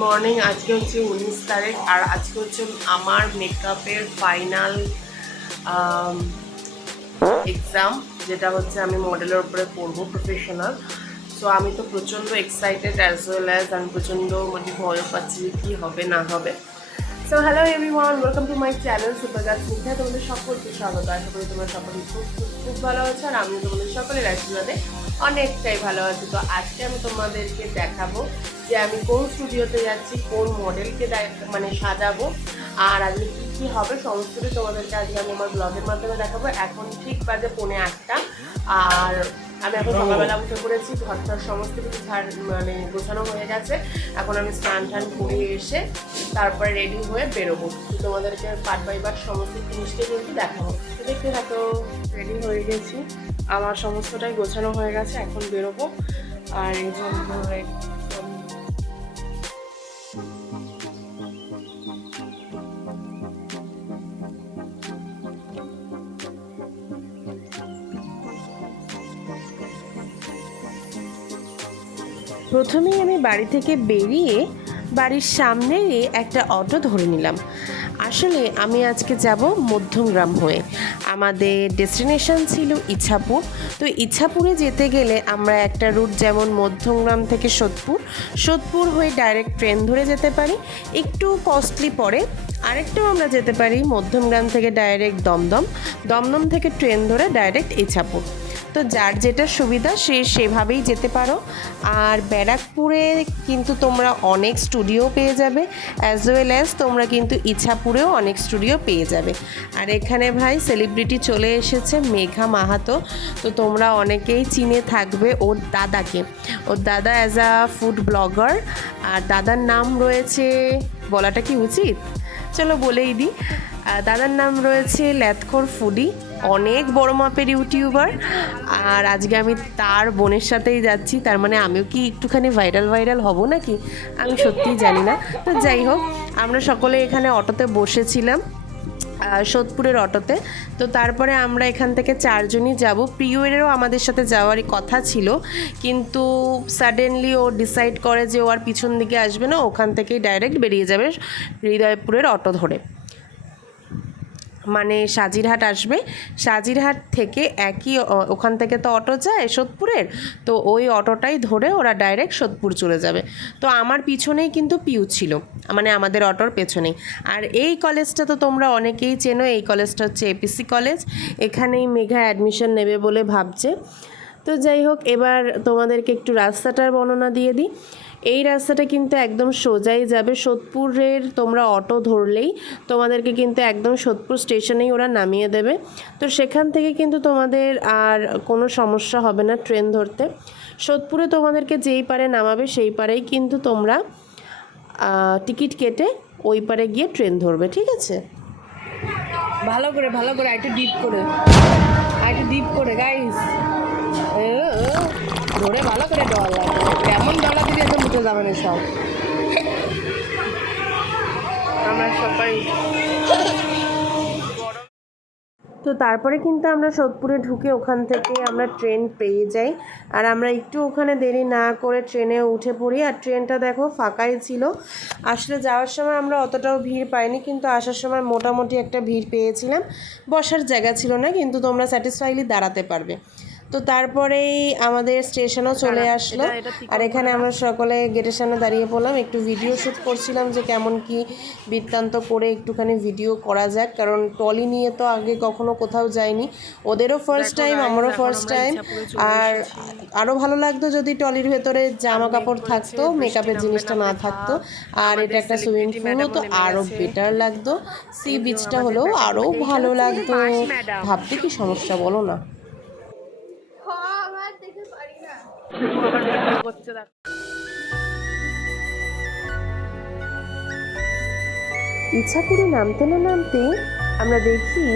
Morning. আজকে হচ্ছে 19 তারিখ আর আজকে হচ্ছে আমার মেকআপের ফাইনাল এক্সাম, যেটা হচ্ছে আমি মডেলের উপরে করবো প্রফেশনাল। সো আমি তো প্রচণ্ড এক্সাইটেড অ্যাজ ওয়েল অ্যাজ আমি প্রচণ্ড ভয় পাচ্ছি যে কী হবে না হবে। So hello everyone, welcome to my channel Supergirl Snigdha. তোমাদের সকলকে স্বাগত। আশা করি তোমরা সকলেই খুব খুব ভালো আছো আর আমিও তোমাদের সকলের আশীর্বাদে অনেকটাই ভালো আছি। তো আজকে আমি তোমাদেরকে দেখাবো যে আমি কোন স্টুডিওতে যাচ্ছি, কোন মডেলকে সাজাবো আর আজকে কী কী হবে সমস্তটাই তোমাদেরকে আজকে আমি আমার ব্লগের মাধ্যমে দেখাবো। এখন ঠিক বাজে 8:45 আর আমি এখন সকালবেলা উঠে পড়েছি। ঘরটার সমস্ত কিছু গোছানো হয়ে গেছে। এখন আমি স্নান টান করে এসে তারপরে রেডি হয়ে বেরোবো। তোমাদেরকে পার্ট বাই পার্ট সমস্ত জিনিসটাই কিন্তু দেখাবো। তো দেখতে থাকো। রেডি হয়ে গেছি, আমার সমস্তটাই গোছানো হয়ে গেছে, এখন বেরোবো। আর এই জন্য প্রথমেই আমি বাড়ি থেকে বেরিয়ে বাড়ির সামনে একটা অটো ধরে নিলাম। আসলে আমি আজকে যাব মধ্যমগ্রাম হয়ে। আমাদের ডেস্টিনেশন ছিল ইছাপুর। তো ইছাপুরে যেতে গেলে আমরা একটা রুট যেমন মধ্যমগ্রাম থেকে সোদপুর হয়ে ডাইরেক্ট ট্রেন ধরে যেতে পারি, একটু কস্টলি পড়ে। আরেকটাও আমরা যেতে পারি মধ্যমগ্রাম থেকে ডাইরেক্ট দমদম থেকে ট্রেন ধরে ডাইরেক্ট ইছাপুর। তো যার যেটা সুবিধা সে সেভাবেই যেতে পারো। আর ব্যারাকপুরে কিন্তু তোমরা অনেক স্টুডিও পেয়ে যাবে, অ্যাজ ওয়েল অ্যাজ তোমরা কিন্তু ইছাপুরেও অনেক স্টুডিও পেয়ে যাবে। আর এখানে ভাই সেলিব্রিটি চলে এসেছে, মেঘা মাহাতো। তো তোমরা অনেকেই চিনে থাকবে ওর দাদাকে। ওর দাদা অ্যাজ আ ফুড ব্লগার, আর দাদার নাম রয়েছে, বলাটা কি উচিত? চলো বলেই দিই। দাদার নাম রয়েছে ল্যাথখোর ফুডি, অনেক বড় মাপের ইউটিউবার। আর আজকে আমি তার বোনের সাথেই যাচ্ছি, তার মানে আমিও কি একটুখানি ভাইরাল হব নাকি আমি সত্যিই জানি না। তো যাই হোক, আমরা সকলে এখানে অটোতে বসেছিলাম, সোদপুরের অটোতে। তো তারপরে আমরা এখান থেকে 4 জনই যাব। প্রিয়রেরও আমাদের সাথে যাওয়ারই কথা ছিল, কিন্তু সাডেনলি ও ডিসাইড করে যে ও আর পিছন দিকে আসবে না, ওখান থেকেই ডাইরেক্ট বেরিয়ে যাবে হৃদয়পুরের অটো ধরে, মানে সাজিরহাট আসবে। সাজিরহাট থেকে ওখান থেকে তো অটো যায় সোদপুরের, তো ওই অটোটাই ধরে ওরা ডাইরেক্ট সোদপুর চলে যাবে। তো আমার পিছনেই কিন্তু পিউ ছিল, মানে আমাদের অটোর পেছনেই। আর এই কলেজটা তো তোমরা অনেকেই চেনো, এই কলেজটা হচ্ছে এপিসি কলেজ। এখানেই মেঘা অ্যাডমিশন নেবে বলে ভাবছে। তো যাই হোক, এবার তোমাদেরকে একটু রাস্তাটার বর্ণনা দিয়ে দিই। এই রাস্তাটা কিন্তু একদম সোজাই যাবে সোদপুরের। তোমরা অটো ধরলেই তোমাদেরকে কিন্তু একদম সোদপুর স্টেশনেই ওরা নামিয়ে দেবে। তো সেখান থেকে কিন্তু তোমাদের আর কোনো সমস্যা হবে না ট্রেন ধরতে। সোদপুরে তোমাদেরকে যেই পারে নামাবে সেই পারেই কিন্তু তোমরা টিকিট কেটে ওই পারে গিয়ে ট্রেন ধরবে, ঠিক আছে? ভালো করে একটু ডিপ করে গাইস ধরে ভালো করে ডলা, কেমন ডলা দিবি একদম মুখে যাবে না সব। আমরা সবাই তো তারপরে কিন্তু আমরা সোদপুরে ঢুকে ওখান থেকে আমরা ট্রেন পেয়ে যাই। আর আমরা একটু ওখানে দেরি না করে ট্রেনে উঠে পড়ি। আর ট্রেনটা দেখো ফাঁকাই ছিল। আসলে যাওয়ার সময় আমরা অতটাও ভিড় পাইনি, কিন্তু আসার সময় মোটামুটি একটা ভিড় পেয়েছিলাম। বসার জায়গা ছিল না, কিন্তু তোমরা স্যাটিসফাইলি দাঁড়াতে পারবে। তো তারপরেই আমাদের স্টেশনও চলে আসলো। আর এখানে আমরা সকলে গেটের সামনে দাঁড়িয়ে পড়লাম, একটু ভিডিও শ্যুট করছিলাম যে কেমন কি বৃত্তান্ত করে একটুখানি ভিডিও করা যাক, কারণ ট্রলি নিয়ে তো আগে কখনো কোথাও যাইনি। ওদেরও ফার্স্ট টাইম, আমারও ফার্স্ট টাইম। আর আরও ভালো লাগতো যদি ট্রলির ভেতরে জামা কাপড় থাকতো, মেকআপের জিনিসটা না থাকতো। আর এটা একটা সুইমিং পুলও, তো আরও বেটার লাগতো। সি বিচটা হলেও আরও ভালো লাগতো। ভাবতে কি সমস্যা বলো না? ইছাপুরে নামতে না নামতে আমরা দেখি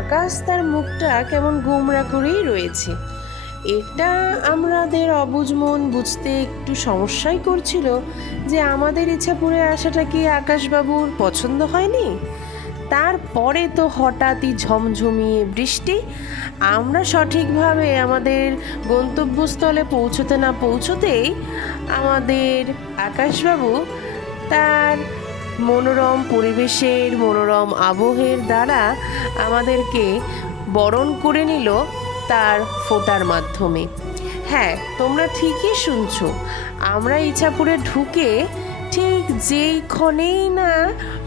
আকাশ তার মুখটা কেমন গোমরা করেই রয়েছে। এটা আমাদের অবুঝ মন বুঝতে একটু সমস্যাই করছিল যে আমাদের ইছাপুরে আসাটা কি আকাশবাবুর পছন্দ হয়নি। তারপরে তো হঠাৎই ঝমঝমিয়ে বৃষ্টি। আমরা সঠিকভাবে আমাদের গন্তব্যস্থলে পৌঁছতে না পৌঁছতেই আমাদের আকাশবাবু তার মনোরম পরিবেশের মনোরম আবহের দ্বারা আমাদেরকে বরণ করে নিল তার ফোঁটার মাধ্যমে। হ্যাঁ, তোমরা ঠিকই শুনছো, আমরা ইছাপুরে ঢুকে ঠিক যেই ক্ষণেই না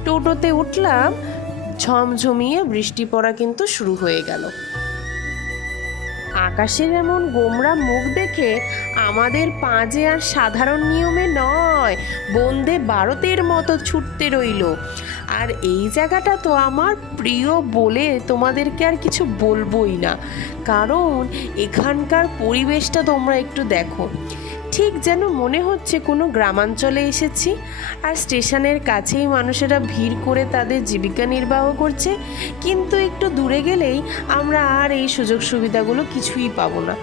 টোটোতে উঠলাম, ঝমঝমিয়ে বৃষ্টি পড়া কিন্তু শুরু হয়ে গেল। আকাশের এমন গোমরা মুখ দেখে আমাদের পা যে আর সাধারণ নিয়মে নয়, বন্দে ভারতের মতো ছুটতে রইল। আর এই জায়গাটা তো আমার প্রিয় বলে তোমাদেরকে আর কিছু বলবোই না, কারণ এখানকার পরিবেশটা তোমরা একটু দেখো, ঠিক যেন মনে হচ্ছে কোনো গ্রামাঞ্চলে এসেছি। আর স্টেশনের কাছেই মানুষেরা ভিড় করে তাদের জীবিকা নির্বাহ করছে, কিন্তু একটু দূরে গেলেই আমরা আর এই সুযোগ সুবিধাগুলো কিছুই পাবো না।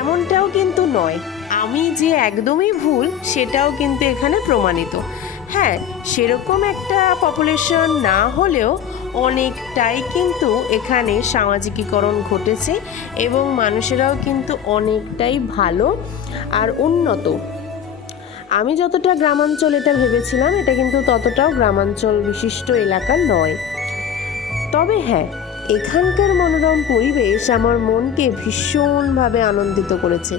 এমনটাও কিন্তু নয়, আমি যে একদমই ভুল সেটাও কিন্তু এখানে প্রমাণিত। হ্যাঁ, সেরকম একটা পপুলেশন না হলেও অনেকটাই কিন্তু এখানে সামাজিকীকরণ ঘটেছে এবং মানুষেরাও কিন্তু অনেকটাই ভালো আর উন্নত। আমি যতটা গ্রামাঞ্চল এটা ভেবেছিলাম, এটা কিন্তু ততটাও গ্রামাঞ্চল বিশিষ্ট এলাকা নয়। তবে হ্যাঁ, এখানকার মনোরম পরিবেশ আমার মনকে ভীষণভাবে আনন্দিত করেছে।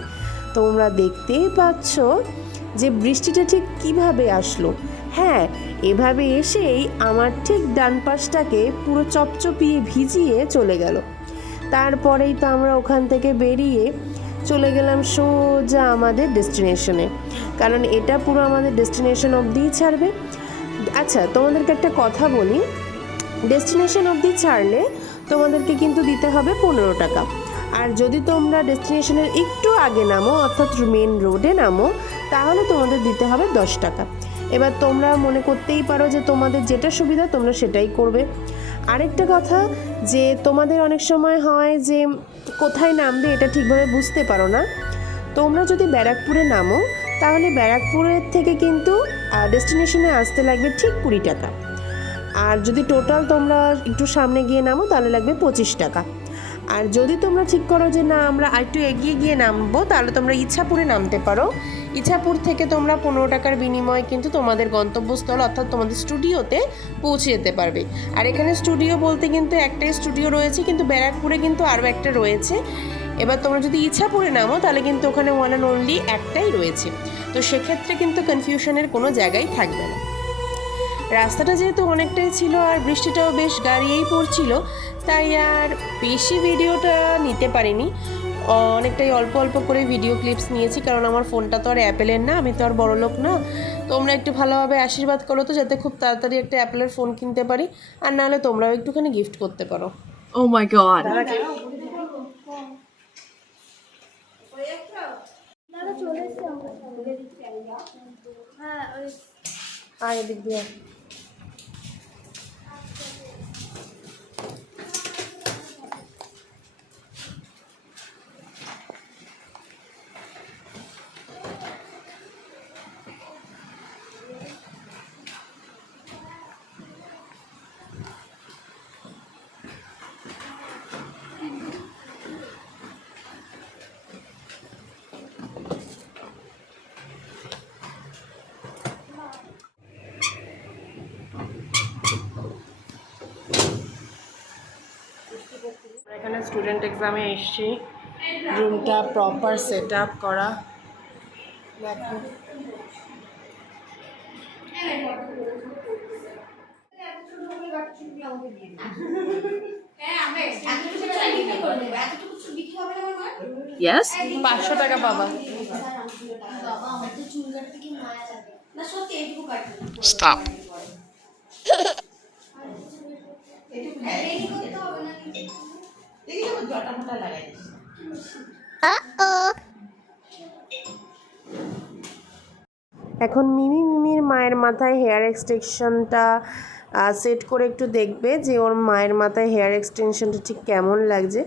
তোমরা দেখতেই পাচ্ছ যে বৃষ্টিটা ঠিক কিভাবে আসলো। হ্যাঁ, এভাবে এসেই আমার ঠিক ডান পাশটাকে পুরো চপচপিয়ে ভিজিয়ে চলে গেল। তারপরেই তো আমরা ওখান থেকে বেরিয়ে চলে গেলাম সোজা আমাদের ডেস্টিনেশনে, কারণ এটা পুরো আমাদের ডেস্টিনেশন অবধিই ছাড়বে। আচ্ছা, তোমাদেরকে একটা কথা বলি, ডেস্টিনেশন অবধি ছাড়লে তোমাদেরকে কিন্তু দিতে হবে 15 টাকা। আর যদি তোমরা ডেস্টিনেশনের একটু আগে নামো, অর্থাৎ মেন রোডে নামো, তাহলে তোমাদের দিতে হবে 10 টাকা। এবার তোমরা মনে করতেই পারো যে তোমাদের যেটা সুবিধা তোমরা সেটাই করবে। আরেকটা কথা, যে তোমাদের অনেক সময় হয় যে কোথায় নামবে এটা ঠিকভাবে বুঝতে পারো না। তোমরা যদি ব্যারাকপুরে নামো, তাহলে ব্যারাকপুরের থেকে কিন্তু ডেস্টিনেশনে আসতে লাগবে ঠিক 20 টাকা। আর যদি টোটাল তোমরা একটু সামনে গিয়ে নামো তাহলে লাগবে 25 টাকা। আর যদি তোমরা ঠিক করো যে না আমরা একটু এগিয়ে গিয়ে নামবো, তাহলে তোমরা ইছাপুরে নামতে পারো। ইছাপুর থেকে তোমরা 15 টাকার বিনিময়ে কিন্তু তোমাদের গন্তব্যস্থল অর্থাৎ তোমাদের স্টুডিওতে পৌঁছে যেতে পারবে। আর এখানে স্টুডিও বলতে কিন্তু একটাই স্টুডিও রয়েছে, কিন্তু ব্যারাকপুরে কিন্তু আরও একটা রয়েছে। এবার তোমরা যদি ইছাপুরে নামো তাহলে কিন্তু ওখানে ওয়ান অ্যান্ড অনলি একটাই রয়েছে, তো সেক্ষেত্রে কিন্তু কনফিউশনের কোনো জায়গায় থাকবে না। রাস্তাটা যেহেতু অনেকটাই ছিল আর বৃষ্টিটাও বেশ গাড়িয়েই পড়ছিল, তাই আর বেশি ভিডিওটা নিতে পারিনি, অনেকটাই অল্প অল্প করে ভিডিও ক্লিপস নিয়েছি, কারণ আমার ফোনটা তো আর অ্যাপেলের না, আমি তো আর বড়লোক না। তোমরা একটু ভালোভাবে আশীর্বাদ করো তো, যাতে খুব তাড়াতাড়ি একটা অ্যাপেলের ফোন কিনতে পারি, আর নাহলে তোমরাও একটুখানি গিফট করতে পারো। Oh my god. এদিক দিয়ে এখানে স্টুডেন্ট এক্সামে এসেছি, রুমটা প্রপার সেট আপ করা, দেখো Yes? 500 টাকা পাবা। Stop. এখন মিমির মায়ের মাথায় হেয়ার এক্সটেনশনটা সেট করে একটু দেখবে যে ওর মায়ের মাথায় হেয়ার এক্সটেনশনটা ঠিক কেমন লাগছে।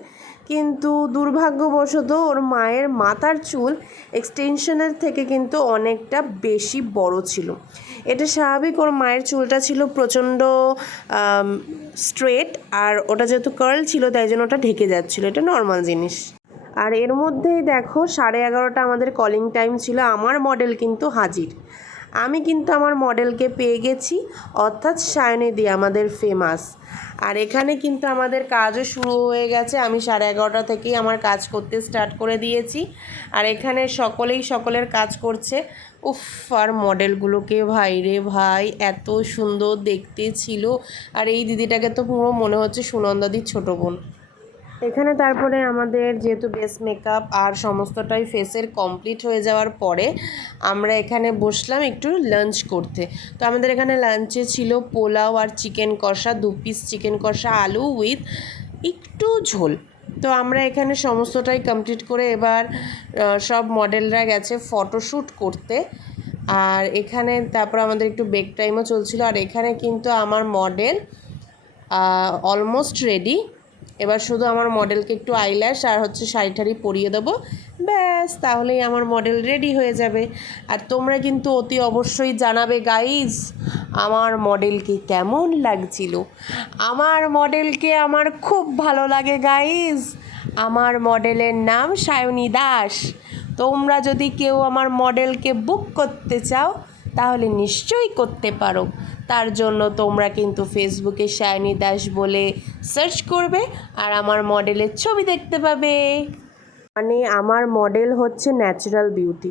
কিন্তু দুর্ভাগ্যবশত ওর মায়ের মাথার চুল এক্সটেনশনের থেকে কিন্তু অনেকটা বেশি বড় ছিল। এটা স্বাভাবিক, ওর মায়ের চুলটা ছিল প্রচণ্ড স্ট্রেট, আর ওটা যেহেতু কার্ল ছিল তাই জন্য ওটা ঢেকে যাচ্ছিলো, এটা নর্মাল জিনিস। আর এর মধ্যেই দেখো 11:30 আমাদের কলিং টাইম ছিল, আমার মডেল কিন্তু হাজির। আমি কিন্তু আমার মডেলকে পেয়ে গেছি, অর্থাৎ সায়নিদি আমাদের ফেমাস। আর এখানে কিন্তু আমাদের কাজও শুরু হয়ে গেছে। আমি 11:30 থেকেই আমার কাজ করতে স্টার্ট করে দিয়েছি। আর এখানে সকলেই সকলের কাজ করছে। উফ, আর মডেলগুলোকে ভাই রে ভাই এত সুন্দর দেখতে ছিল। আর এই দিদিটাকে তো পুরো মনে হচ্ছে সুনন্দাদির ছোটো বোন। এখানে তারপরে আমাদের যেহেতু বেস মেকআপ আর সমস্তটাই ফেসের কমপ্লিট হয়ে যাওয়ার পরে আমরা এখানে বসলাম একটু লাঞ্চ করতে। তো আমাদের এখানে লাঞ্চে ছিল পোলাও আর চিকেন কষা, 2 পিস চিকেন কষা, আলু উইথ একটু ঝোল। তো আমরা এখানে সমস্তটাই কমপ্লিট করে এবার সব মডেলরা গেছে ফটোশ্যুট করতে। আর এখানে তারপর আমাদের একটু ব্রেক টাইমও চলছিল। আর এখানে কিন্তু আমার মডেল অলমোস্ট রেডি। এবার শুধু আমার মডেলকে একটু আইল্যাশ আর হচ্ছে শাড়ি ঠাড়ি পরিয়ে দেবো, ব্যাস তাহলেই আমার মডেল রেডি হয়ে যাবে। আর তোমরা কিন্তু অতি অবশ্যই জানাবে গাইজ আমার মডেলকে কেমন লাগছিল। আমার মডেলকে আমার খুব ভালো লাগে গাইজ। আমার মডেলের নাম সায়নী দাস। তোমরা যদি কেউ আমার মডেলকে বুক করতে চাও তাহলে নিশ্চয়ই করতে পারো। তার জন্য তোমরা কিন্তু ফেসবুকে সায়নী দাস বলে সার্চ করবে আর আমার মডেলের ছবি দেখতে পাবে। মানে আমার মডেল হচ্ছে ন্যাচারাল বিউটি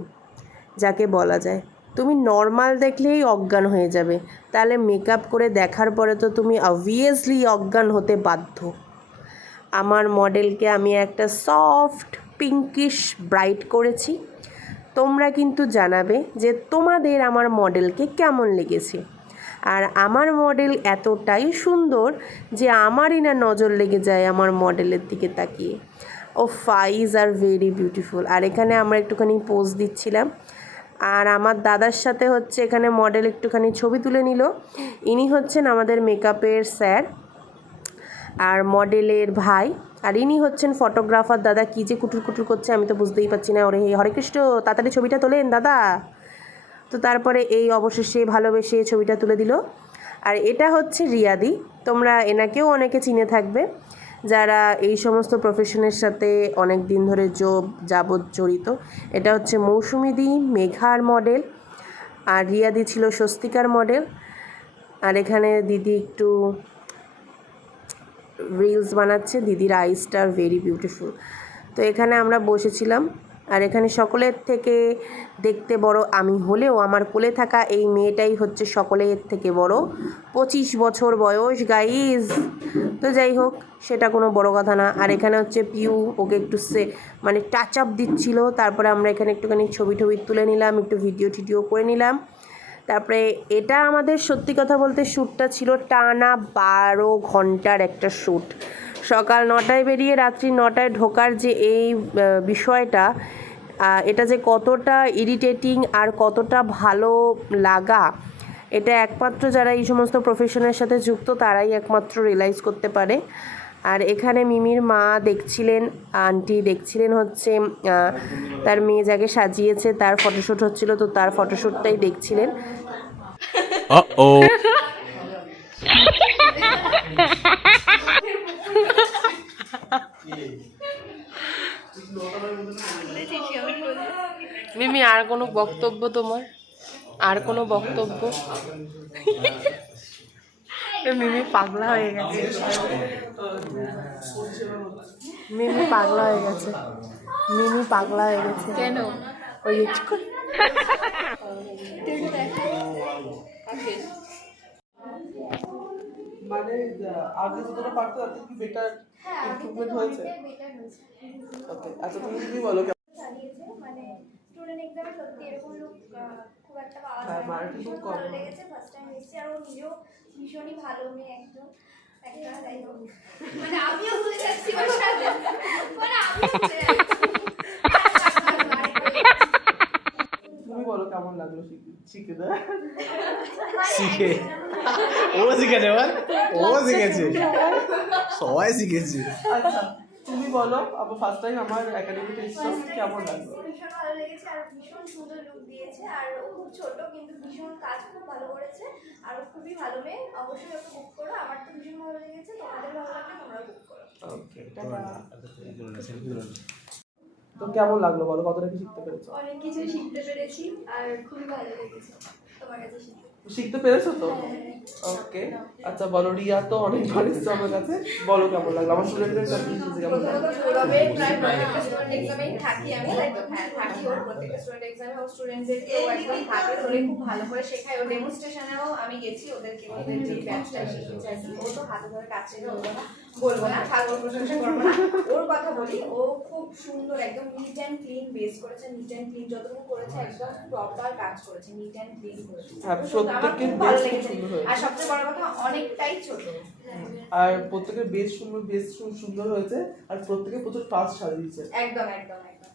যাকে বলা যায়। তুমি নর্মাল দেখলেই অজ্ঞান হয়ে যাবে, তাহলে মেকআপ করে দেখার পরে তো তুমি অবভিয়াসলি অজ্ঞান হতে বাধ্য। আমার মডেলকে আমি একটা সফট পিঙ্কিশ ব্রাইট করেছি। তোমরা কিন্তু জানাবে যে তোমাদের আমার মডেলকে কেমন লেগেছে। আর আমার মডেল এতটাই সুন্দর যে আমারই না নজর লেগে যায় আমার মডেলের দিকে তাকিয়ে। ও ফাইজ আর ভেরি বিউটিফুল। আর এখানে আমরা একটুখানি পোজ দিচ্ছিলাম। আর আমার দাদার সাথে হচ্ছে এখানে মডেল একটুখানি ছবি তুলে নিল। ইনি হচ্ছেন আমাদের মেকআপের স্যার আর মডেলের ভাই। আর ইনি হচ্ছেন ফটোগ্রাফার দাদা। কী যে কুটুর কুটুর করছে আমি তো বুঝতেই পারছি না। ওরে হরে কৃষ্ণ, তাড়াতাড়ি ছবিটা তোলেন দাদা। তো তারপরে এই অবশেষে ভালোবেসে ছবিটা তুলে দিল। আর এটা হচ্ছে রিয়াদি। তোমরা এনাকেও অনেকে চিনে থাকবে যারা এই সমস্ত প্রফেশনের সাথে অনেক দিন ধরে যাবৎ জড়িত। এটা হচ্ছে মৌসুমিদি মেঘার মডেল আর রিয়াদি ছিল স্বস্তিকার মডেল। আর এখানে দিদি একটু রিলস বানাচ্ছে। দিদির আইসটা ভেরি বিউটিফুল। তো এখানে আমরা বসেছিলাম। আর এখানে সকলের থেকে দেখতে বড় আমি হলেও আমার কোলে থাকা এই মেয়েটাই হচ্ছে সকলের থেকে বড়, 25 বছর বয়স গাইজ। তো যাই হোক, সেটা কোনো বড় কথা না। আর এখানে হচ্ছে পিউ ওকে একটু মানে টাচ আপ দিচ্ছিল। তারপরে আমরা এখানে একটুখানি ছবি তুলে নিলাম, একটু ভিডিও করে নিলাম। তারপরে এটা আমাদের সত্যি কথা বলতে শ্যুটটা ছিল টানা 12 ঘন্টার একটা শ্যুট। সকাল 9টায় বেরিয়ে রাত্রি 9টায় ঢোকার যে এই বিষয়টা, এটা যে কতটা ইরিটেটিং আর কতটা ভালো লাগা, এটা একমাত্র যারা এই সমস্ত প্রফেশনের সাথে যুক্ত তারাই একমাত্র রিয়েলাইজ করতে পারে। আর এখানে মিমির মা দেখছিলেন, আন্টি দেখছিলেন হচ্ছে তার মেয়ে যাকে সাজিয়েছে তার ফটোশ্যুট হচ্ছিল, তো তার ফটোশ্যুটটাই দেখছিলেন। মিমি, আর কোনো বক্তব্য তোমার? আর কোনো বক্তব্য? মিমি পাগলা হয়ে গেছে। মিমি পাগলা হয়ে গেছে। মিমি পাগলা হয়ে গেছে কেন? ওই মানে আগে যতটা পারতো তার থেকে বেটার ইমপ্রুভমেন্ট হয়েছে। ওকে, আচ্ছা তুমি কি বলো? মানে স্টুডেন্ট এক্সামে সত্যি এরকম লোক খুব একটা পাওয়া হ্যাঁ, যায় না। মার্কটা খুব কম। ভালো লেগেছে, ফার্স্ট টাইম এসেছি। আর ও নিজেও ভীষণই ভালো মেয়ে একজন। একটা যাই হোক, মানে আমিও ভুলে যাচ্ছি ওর সাথে, মানে আমিও ভুলে যাচ্ছি। তুমি বলো কেমন লাগলো শিখে দা? শিখে ও শিখেছে, ও শিখেছে, সবাই শিখেছে। আচ্ছা তুমি বলো, আবার ফার্স্ট টাইম আমার একাডেমিতে এসেছো, কেমন লাগলো? ভীষণ ভালো লেগেছে আর ভীষণ সুন্দর লুক দিয়েছে। আর ও খুব ছোট কিন্তু ভীষণ কাজ খুব ভালো করেছে। আর ও খুবই ভালো মেয়ে, অবশ্যই ওকে বুক করো। আমার তো ভীষণ ভালো লেগেছে, তোমাদের ভালো লাগলে তোমরা বুক করো। ওকে, তো কেমন লাগলো বলো, কতটা কি শিখতে পেরেছো? অনেক কিছু শিখতে পেরেছি আর খুবই ভালো লেগেছে। তোমার কাছে শিখে। শিখতে পেরেছো তো? ওকে, আচ্ছা বলো, রিয়া তো অনেকবার এসছে আমার কাছে, বলো কেমন লাগলো আমার স্টুডেন্টদের কাছে কেমন লাগলো? প্রথমত সৌরভের প্রায় প্রত্যেকটা স্টুডেন্ট এক্সামেই থাকি আমি, হ্যাঁ থাকি, ওর প্রত্যেকটা স্টুডেন্ট এক্সামে ও স্টুডেন্টদেরকে একদম হাতে ধরে খুব ভালো করে শেখায়। ও ডেমনস্ট্রেশনেও আমি গেছি ওদেরকে, ওদের যে ব্যাচটা শিখিয়েছে আর কি, ও তো হাতে ধরে কাজ শেখে, ওগুলো না বলবো না, থাক ওর প্রশংসা করবো না। ওর কথা বলি, ও খুব সুন্দর একদম নিট অ্যান্ড ক্লিন বেস করেছে, নিট অ্যান্ড ক্লিন যতটুকু করেছে একদম প্রপার কাজ করেছে, নিট অ্যান্ড ক্লিন করেছে। হ্যাঁ, আমার প্রত্যেকের খুব ভালো base খুব লেগেছে। সুন্দর হয়েছে। আর সবচেয়ে বড় কথা অনেকটাই ছোট। আর প্রত্যেকের বেশ সুন্দর হয়েছে, আর প্রত্যেকে প্রচুর ফাস্ট সাজিয়েছে। একদম একদম একদম।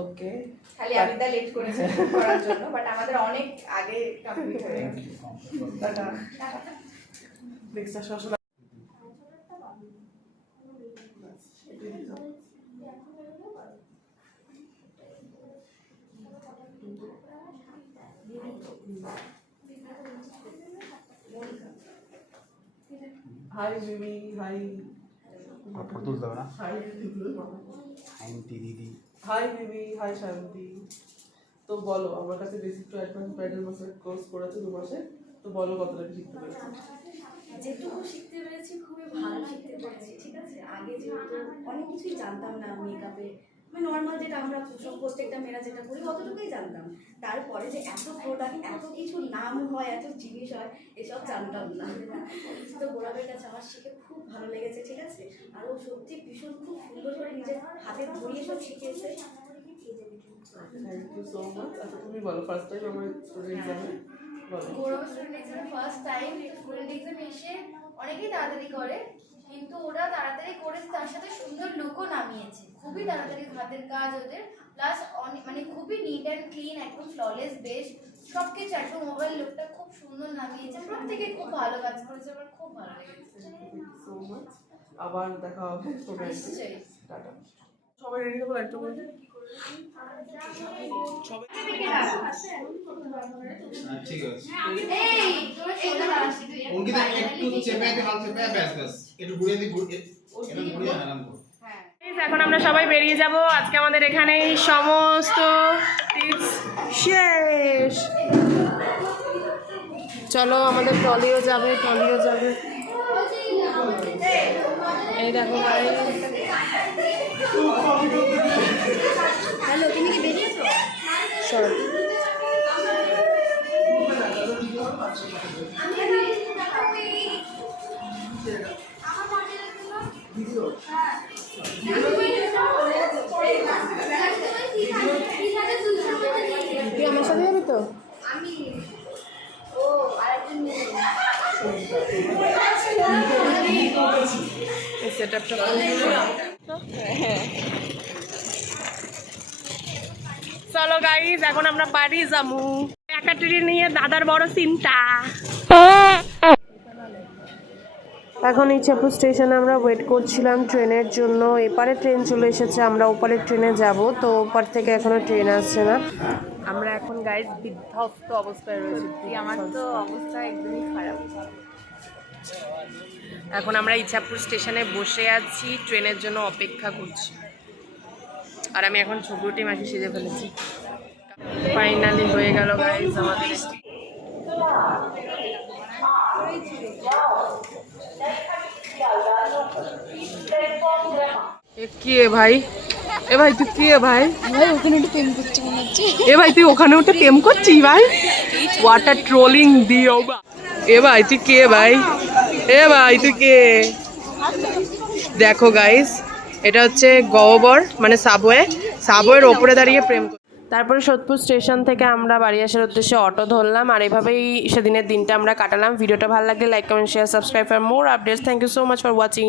ওকে, খালি আবিদা লেট করেছে করার জন্য, বাট আমাদের অনেক আগে কমপ্লিট হয়ে গেছে। টাটা। নেক্সট আসলে হাই বেবি, হাই ফটো তুলতে হবে না? হাই শান্তি দিদি। হাই বেবি, হাই শান্তি। তো বলো, আমার কাছে basic to advance bridal massage course করেছে 2 মাসে, তো বলো কতটা কি শিখতে পেরেছো? যেটুকু শিখতে পেরেছি খুবই ভালো শিখতে পেরেছি, ঠিক আছে। আগে যেহেতু অনেক কিছুই জানতাম না মেকআপে, মানে নর্মাল যেটা আমরা প্রত্যেকটা মেয়েরা যেটা করি অতটুকুই জানতাম। তারপরে যে এত প্রোডাক্ট, এত কিছু নাম হয়, এত জিনিস হয়, এসব জানতাম না। তো গোলাপের কাছে আমার শিখে খুব ভালো লেগেছে, ঠিক আছে। আর ও সত্যি ভীষণ খুব সুন্দর করে নিজের হাতে ধরিয়ে সব শিখিয়েছে। Thank you so much. আচ্ছা তুমি বলো, ফার্স্ট টাইম আমার স্টুডেন্ট এক্সামে বলো। গৌরব স্টুডেন্ট এক্সামে ফার্স্ট টাইম, স্টুডেন্ট এক্সামে এসে অনেকেই তাড়াতাড়ি করে, কিন্তু ওরা তাড়াতাড়ি করে তার সাথে সুন্দর লুকও নামিয়েছে। খুবই তাড়াতাড়ি হাতের কাজ ওদের, প্লাস মানে খুবই নিট অ্যান্ড ক্লিন, একদম ফ্ললেস বেস, সব কিছু একদম মোবাইল লুকটা খুব সুন্দর নামিয়েছে। প্রত্যেকে খুব ভালো কাজ করেছে, আমার খুব ভালো লেগেছে। So much. আবার দেখা হবে তোমরা। নিশ্চয়ই। টাটা। সবাই রেডি হবো একটা করে। সবাই ঠিক আছে। এই তোরা সোজা দাঁড়াচ্ছি তুই। অঙ্কিতা একটু চেপে দে, হাত চেপে ব্যাস ব্যাস একটু ঘুরিয়ে দি, এটা ঘুরিয়ে আরাম করো। এখন আমরা সবাই বেরিয়ে যাব। আজকে আমাদের এখানে সমস্ত টিপস শেষ। চলো, আমাদের টলিও যাবে। এই দেখো ভাই, হ্যালো, তুমি কি বেরিয়েছো? সরো। তুই আমার সাথে যাবি তো? আমি ও আরেকজন মেয়ে। এই সেটআপটা চলো গাইজ, এখন আমরা বাড়ি যাবো। একা ট্রেন নিয়ে দাদার বড় চিন্তা। এখন ইচ্ছাপুর স্টেশনে আমরা ওয়েট করছিলাম ট্রেনের জন্য। এপারে ট্রেন চলে এসেছে, আমরা ওপারে ট্রেনে যাব, তো ওপার থেকে এখনো ট্রেন আসছে না। আমরা এখন গাইজ বিধ্বস্ত অবস্থায় রয়েছি। আমার তো অবস্থা একদমই খারাপ। এখন আমরা ইচ্ছাপুর স্টেশনে বসে আছি, ট্রেনের জন্য অপেক্ষা করছি। আর আমি এখন ছবুটি মাঝে সেজে ফেলেছি। ফাইনালি হয়ে গেল গাইজ আমাদের। কি ভাই, এ ভাই তুই কি ভাই? ওখানে একটু প্রেম করছে মনে হচ্ছে। এ ভাই তুই ওখানে উঠে প্রেম করছিস ভাই? ওয়াটার ট্রোলিং দিও। এ ভাই তুই কে ভাই? এ ভাই তুই কে? দেখো গাইস, এটা হচ্ছে গহ্বর, মানে সাবওয়ের ওপরে দাঁড়িয়ে প্রেম। তারপরে সোদপুর স্টেশন থেকে আমরা বাড়ি আসার উদ্দেশ্যে অটো ধরলাম। আর এভাবেই সেদিনের দিনটা আমরা কাটালাম। ভিডিওটা ভালো লাগলে like, comment, share, subscribe for more updates. Thank you so much for watching.